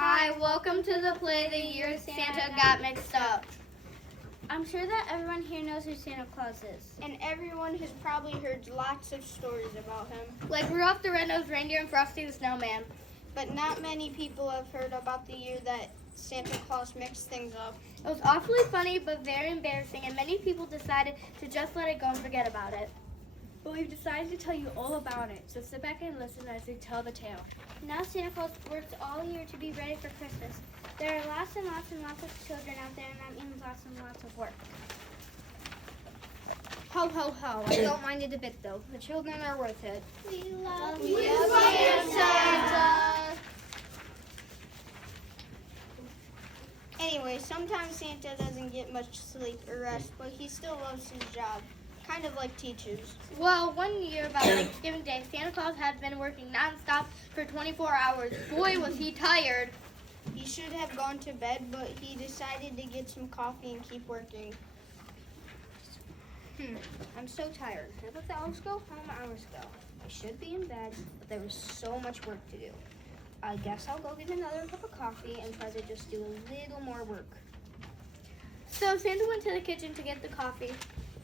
Hi, welcome to the play The Year Santa Got Mixed Up. I'm sure that everyone here knows who Santa Claus is. And everyone has probably heard lots of stories about him. Like Rudolph the Red-Nosed Reindeer and Frosty the Snowman. But not many people have heard about the year that Santa Claus mixed things up. It was awfully funny but very embarrassing, and many people decided to just let it go and forget about it. But we've decided to tell you all about it, so sit back and listen as we tell the tale. Now Santa Claus works all year to be ready for Christmas. There are lots and lots and lots of children out there, and that means lots and lots of work. Ho, ho, ho. I don't mind it a bit, though. The children are worth it. We love We love you, Santa! Anyway, sometimes Santa doesn't get much sleep or rest, but he still loves his job. Kind of like teachers. Well, one year about Thanksgiving Day, Santa Claus had been working nonstop for 24 hours. Boy, was he tired. He should have gone to bed, but he decided to get some coffee and keep working. I'm so tired. I let the elves go home hours ago. I should be in bed, but there was so much work to do. I guess I'll go get another cup of coffee and try to just do a little more work. So Santa went to the kitchen to get the coffee.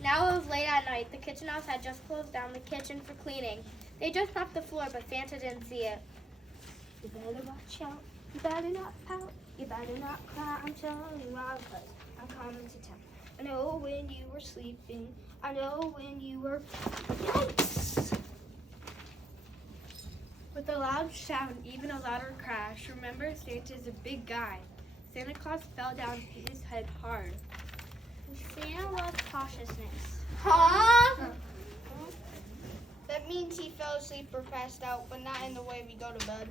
Now it was late at night. The kitchen elves had just closed down the kitchen for cleaning. They just mopped the floor, but Santa didn't see it. You better watch out. You better not pout. You better not cry. I'm telling you all because I'm coming to town. I know when you were sleeping. I know when you were... Yikes! With a loud shout and even a louder crash, remember Santa is a big guy. Santa Claus fell down and hit his head hard. Santa loves cautiousness. Huh? That means he fell asleep or passed out, but not in the way we go to bed.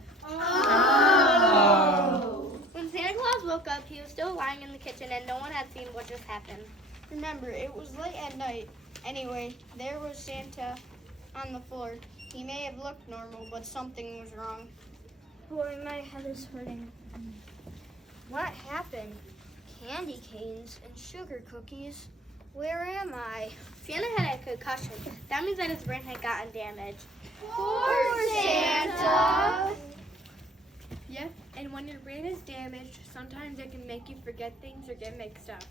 When Santa Claus woke up, he was still lying in the kitchen and no one had seen what just happened. Remember, it was late at night. Anyway, there was Santa on the floor. He may have looked normal, but something was wrong. Boy, my head is hurting. What happened? Candy canes and sugar cookies. Where am I? Santa had a concussion. That means that his brain had gotten damaged. Poor Santa! Yep, and when your brain is damaged, sometimes it can make you forget things or get mixed up.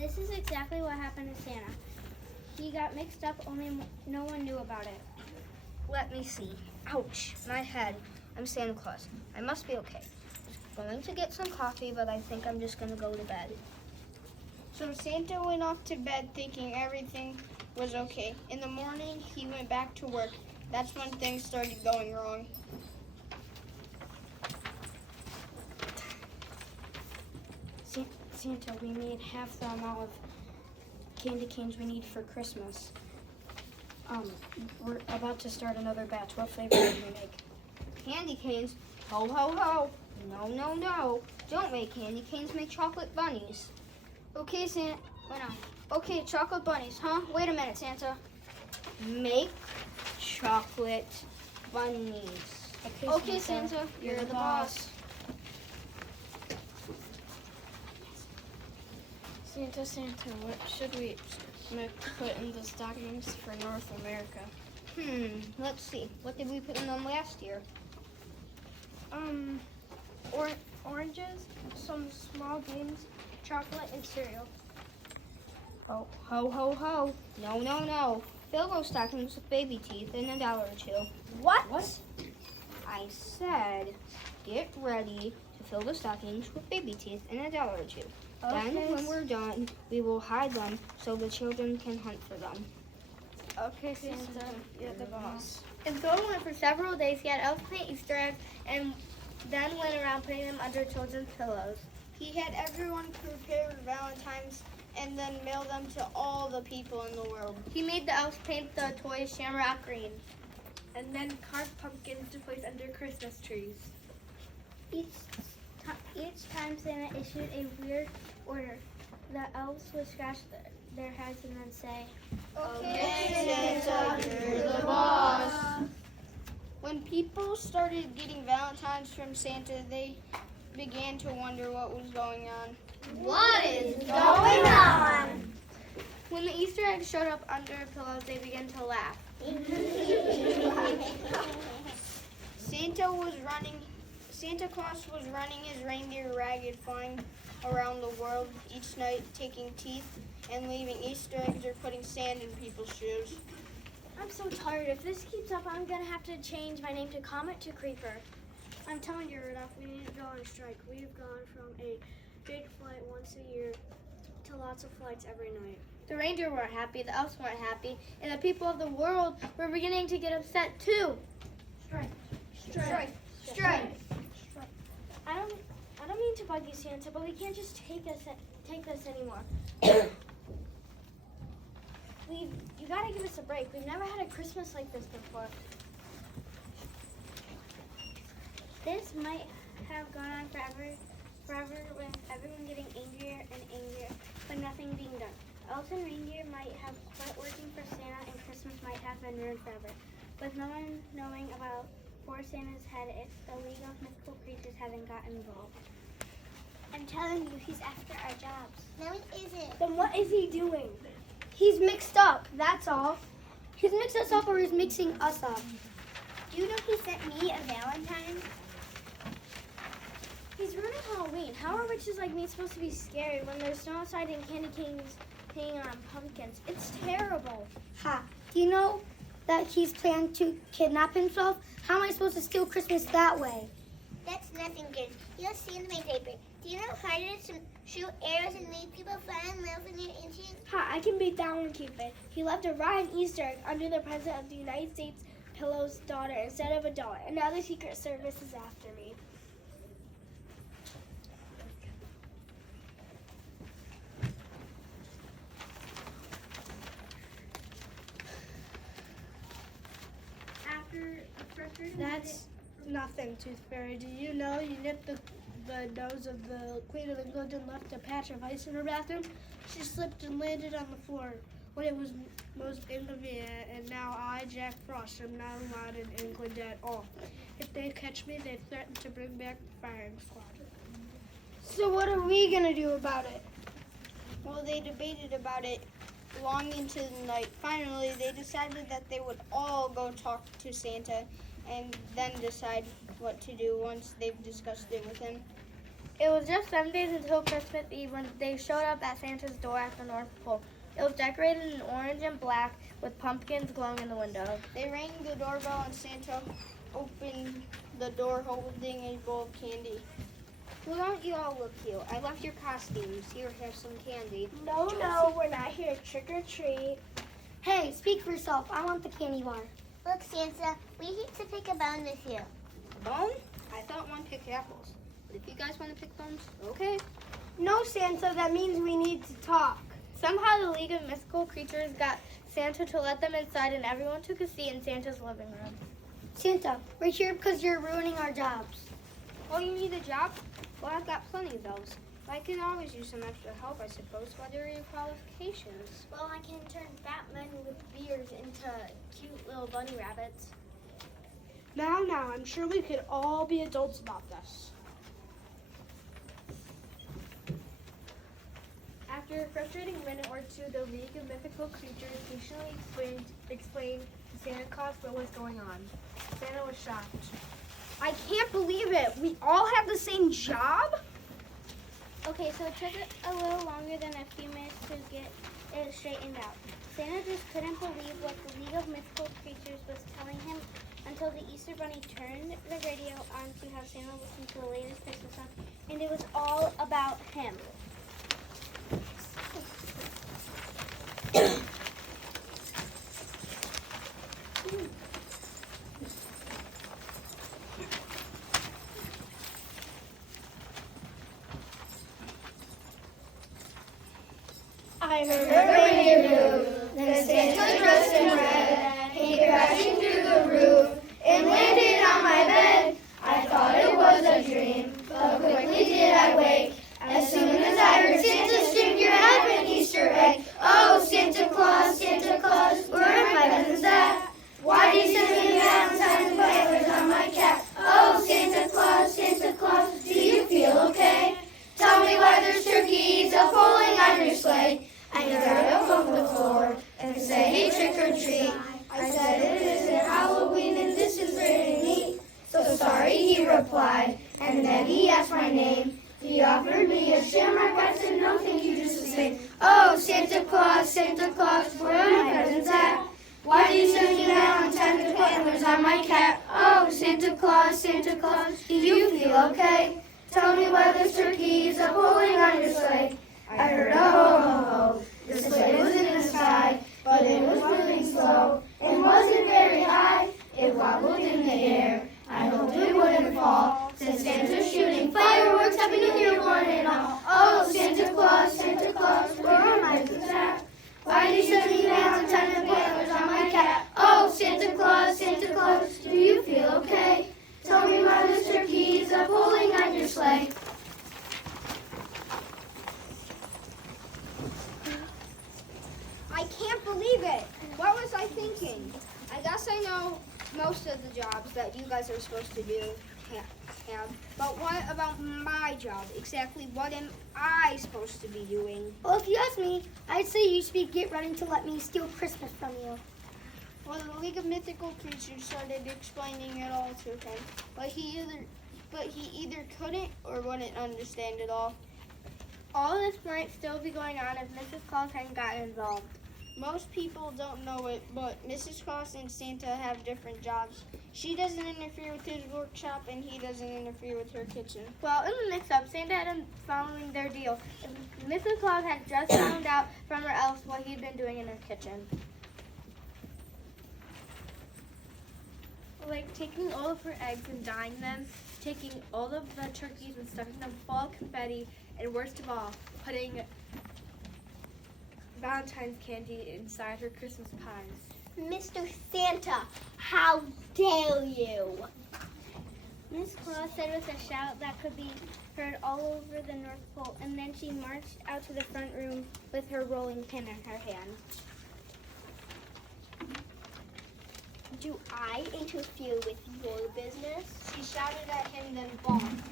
This is exactly what happened to Santa. He got mixed up, only no one knew about it. Let me see. Ouch, my head. I'm Santa Claus. I must be okay. Going to get some coffee, but I think I'm just going to go to bed. So Santa went off to bed thinking everything was okay. In the morning, he went back to work. That's when things started going wrong. Santa, we made half the amount of candy canes we need for Christmas. We're about to start another batch. What flavor did we make? Candy canes? Ho, ho, ho. No, no, no. Don't make candy canes. Make chocolate bunnies. Okay, Santa. Wait, no. Okay, chocolate bunnies, huh? Wait a minute, Santa. Make chocolate bunnies. Okay, Santa. You're the boss. Santa, what should we put in the stockings for North America? Let's see. What did we put in them last year? Oranges, some small games, chocolate, and cereal. Ho, ho, ho, ho. No, no, no. Fill those stockings with baby teeth and $1 or $2. What? I said, get ready to fill the stockings with baby teeth and $1 or $2. Then, when we're done, we will hide them so the children can hunt for them. Okay, Santa, you're the boss. And so it went for several days. He had elves paint Easter eggs and then went around putting them under children's pillows. He had everyone prepare Valentine's and then mail them to all the people in the world. He made the elves paint the toys shamrock green. And then carve pumpkins to place under Christmas trees. Each time Santa issued a weird order, the elves would scratch their heads and then say, Okay, Santa, you're the boss. When people started getting Valentines from Santa, they began to wonder what was going on. What is going on? When the Easter eggs showed up under pillows, they began to laugh. Santa was Santa Claus was running his reindeer ragged, flying around the world each night, taking teeth and leaving Easter eggs or putting sand in people's shoes. I'm so tired. If this keeps up, I'm gonna have to change my name to Comet to Creeper. I'm telling you, Rudolph, we need to go on a strike. We've gone from a big flight once a year to lots of flights every night. The reindeer weren't happy, the elves weren't happy, and the people of the world were beginning to get upset too. Strike! I don't mean to bug you, Santa, but we can't just take this anymore. You gotta give us a break. We've never had a Christmas like this before. This might have gone on forever with everyone getting angrier and angrier, but nothing being done. Elves and reindeer might have quit working for Santa, and Christmas might have been ruined forever. With no one knowing about poor Santa's head, if the League of Mythical Creatures haven't gotten involved. I'm telling you, he's after our jobs. No, he isn't. Then what is he doing? He's mixed up, that's all. He's mixed us up or he's mixing us up. Do you know he sent me a Valentine? He's ruining Halloween. How are witches like me supposed to be scary when there's snow outside and candy canes hanging on pumpkins? It's terrible. Ha, do you know that he's planned to kidnap himself? How am I supposed to steal Christmas that way? That's nothing good. You'll see in my paper. Do you know how it is to shoot arrows and make people fall in love when you're inches? Ha, I can beat that one, Cupid. He left a rotten Easter egg under the President of the United States Pillow's daughter instead of a dollar, and now the Secret Service is after me. That's nothing, Tooth Fairy. Do you know you nipped the nose of the Queen of England and left a patch of ice in her bathroom? She slipped and landed on the floor when it was most inconvenient, and now I, Jack Frost, am not allowed in England at all. If they catch me, they threaten to bring back the firing squad. So what are we gonna do about it? Well, they debated about it long into the night. Finally, they decided that they would all go talk to Santa and then decide what to do once they've discussed it with him. It was just 7 days until Christmas Eve when they showed up at Santa's door at the North Pole. It was decorated in orange and black with pumpkins glowing in the window. They rang the doorbell and Santa opened the door holding a bowl of candy. Well, don't you all look cute? I left your costumes. Here, have some candy. No, we're not here. Trick or treat. Hey, speak for yourself. I want the candy bar. Look, Santa, we hate to pick a bone with you. Bone? I thought one picked apples. But if you guys want to pick bones, okay. No, Santa, that means we need to talk. Somehow the League of Mystical Creatures got Santa to let them inside, and everyone took a seat in Santa's living room. Santa, we're here because you're ruining our jobs. Oh, you need a job? Well, I've got plenty of those. I can always use some extra help, I suppose. What are your qualifications? Well, I can turn fat men with beards into cute little bunny rabbits. Now, I'm sure we could all be adults about this. After a frustrating minute or two, the League of Mythical Creatures patiently explained to Santa Claus what was going on. Santa was shocked. I can't believe it. We all have the same job? Okay, so it took a little longer than a few minutes to get it straightened out. Santa just couldn't believe what the League of Mythical Creatures was telling him until the Easter Bunny turned the radio on to have Santa listen to the latest Christmas song, and it was all about him. I heard a reindeer move, then Santa dressed in red came crashing through the roof and landed on my bed. I thought it was a dream, but quickly did I wake. As soon as I heard Santa scream, "You're having an Easter egg!" Oh, Santa Claus, where are my presents at? Why did you send me Valentine's and feathers on my cap? Oh, Santa Claus, do you feel okay? Tell me why there's turkeys a-pulling on your sleigh. And you got up off the floor and say, "Hey, trick or treat." I said, "It isn't Halloween And then he asked my name. He offered me a shamrock. I said, no, thank you, just the same. Oh, Santa Claus, where are my presents at? Why do you send me Valentine's with antlers on my cat? Oh, Santa Claus, do you feel okay? Tell me why those turkeys are pulling on your sleigh. I heard a ho, ho, ho. The sleigh was in the sky, but it was moving slow and wasn't very high. It wobbled in the air. I hoped it wouldn't fall, since Santa's shooting fireworks. Happy New Year, one and all. Oh, Santa Claus, where are my presents at? Why do you send me Valentine's with antlers on my cat? Oh, Santa Claus, do you feel okay? Tell me why those turkeys are pulling on your sleigh. I can't believe it. What was I thinking? I guess I know most of the jobs that you guys are supposed to do have. But what about my job? Exactly what am I supposed to be doing? Well, if you ask me, I'd say you should get ready to let me steal Christmas from you. Well, the League of Mythical Creatures started explaining it all to him, but he either couldn't or wouldn't understand it all. All this might still be going on if Mrs. Claus hadn't gotten involved. Most people don't know it, but Mrs. Claus and Santa have different jobs. She doesn't interfere with his workshop, and he doesn't interfere with her kitchen. Well, in the mix-up, Santa had been following their deal. Mrs. Claus had just found out from her elves what he'd been doing in her kitchen. Like taking all of her eggs and dyeing them, taking all of the turkeys and stuffing them full of confetti, and worst of all, putting Valentine's candy inside her Christmas pies. Mr. Santa, how dare you? Miss Claus said with a shout that could be heard all over the North Pole, and then she marched out to the front room with her rolling pin in her hand. Do I interfere with your business? She shouted at him, then bombed.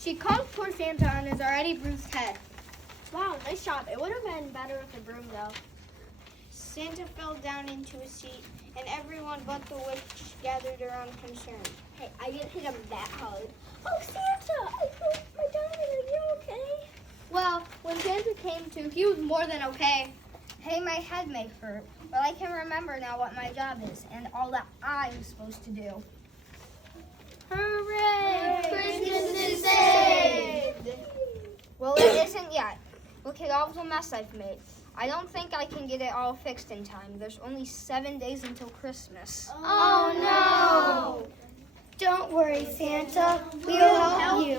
She called poor Santa on his already bruised head. Wow, nice job. It would have been better with a broom, though. Santa fell down into a seat, and everyone but the witch gathered around concerned. Hey, I didn't hit him that hard. Oh, Santa, I broke my diamond. Are you okay? Well, when Santa came to, he was more than okay. Hey, my head may hurt, but I can remember now what my job is and all that I'm supposed to do. Hooray! Christmas is saved! Well, it isn't yet. Look at all the mess I've made. I don't think I can get it all fixed in time. There's only 7 days until Christmas. Oh no! Don't worry, Santa. We'll help you.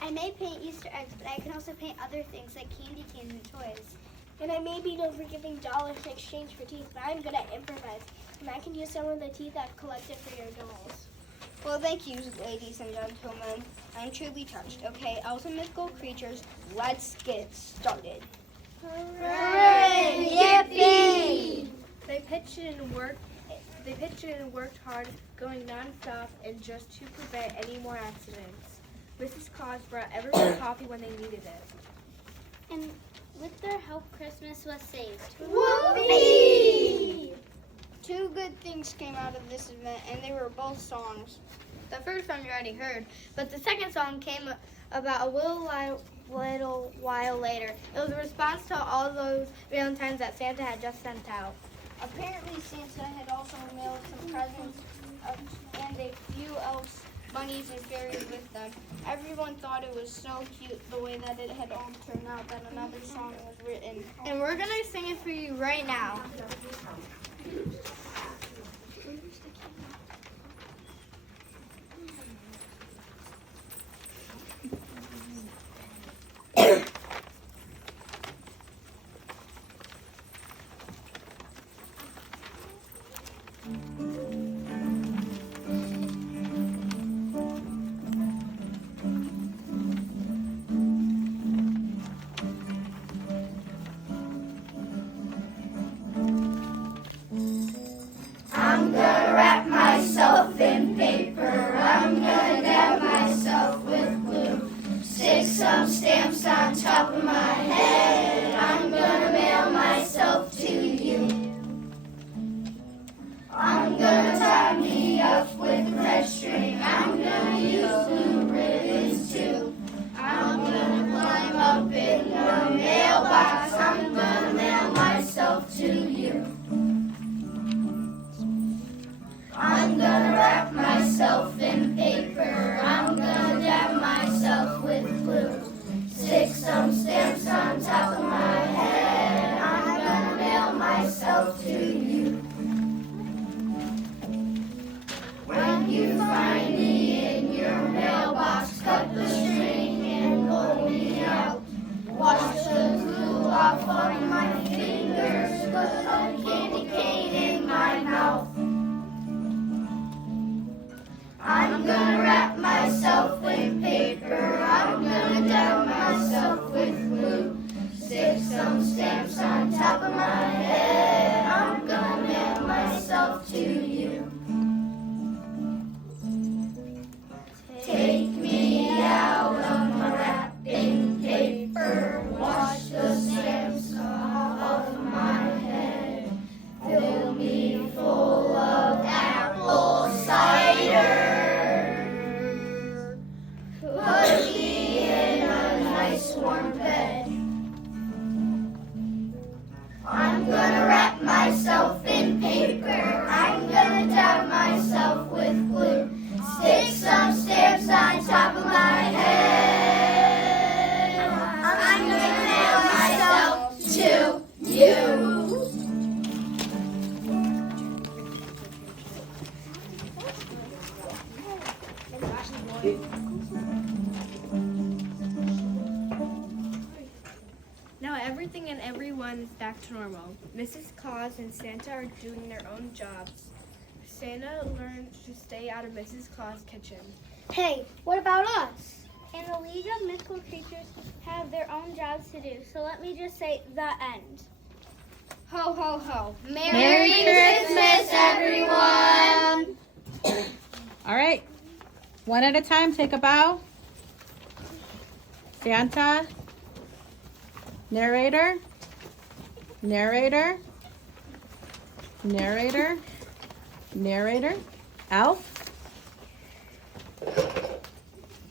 I may paint Easter eggs, but I can also paint other things like candy canes and toys. And I may be known for giving dollars in exchange for teeth, but I'm good at improvise. And I can use some of the teeth I've collected for your dolls. Well, thank you, ladies and gentlemen. I'm truly touched. Okay, elves and mythical creatures, let's get started. Hooray! Yippee! They pitched in and worked hard, going non-stop, and just to prevent any more accidents. Mrs. Claus brought everyone coffee when they needed it. And with their help, Christmas was saved. Whoopee! 2 good things came out of this event, and they were both songs. The first song you already heard, but the second song came about a little while later. It was a response to all those Valentines that Santa had just sent out. Apparently, Santa had also mailed some presents and a few elves, bunnies, and fairies with them. Everyone thought it was so cute the way that it had all turned out that another song was written. And we're gonna sing it for you right now. I'm gonna wrap myself in paper. I'm gonna dab myself with glue. Stick some stamps on top of my head. I'm gonna mail myself to you. I'm gonna tie me up with red string. I'm gonna use glue Now everything and everyone is back to normal. Mrs. Claus and Santa are doing their own jobs. Santa learned to stay out of Mrs. Claus' kitchen. Hey, what about us? And the League of Mythical Creatures have their own jobs to do. So let me just say the end. Ho, ho, ho. Merry Christmas, everyone! All right. One at a time, take a bow. Santa. Narrator. Narrator. Narrator. Narrator. Elf.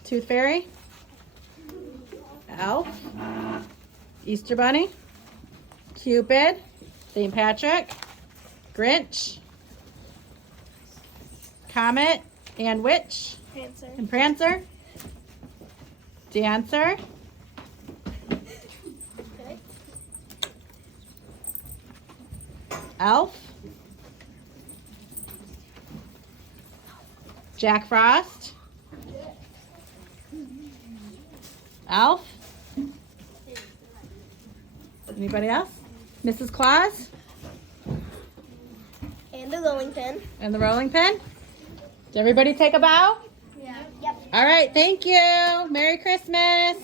Tooth Fairy. Elf. Easter Bunny. Cupid. St. Patrick. Grinch. Comet and Witch. Prancer. And Prancer. Dancer. Elf. Jack Frost. Elf. Anybody else? Mrs. Claus. And the rolling pin. And the rolling pin. Did everybody take a bow? Yeah. Yep. All right, thank you. Merry Christmas.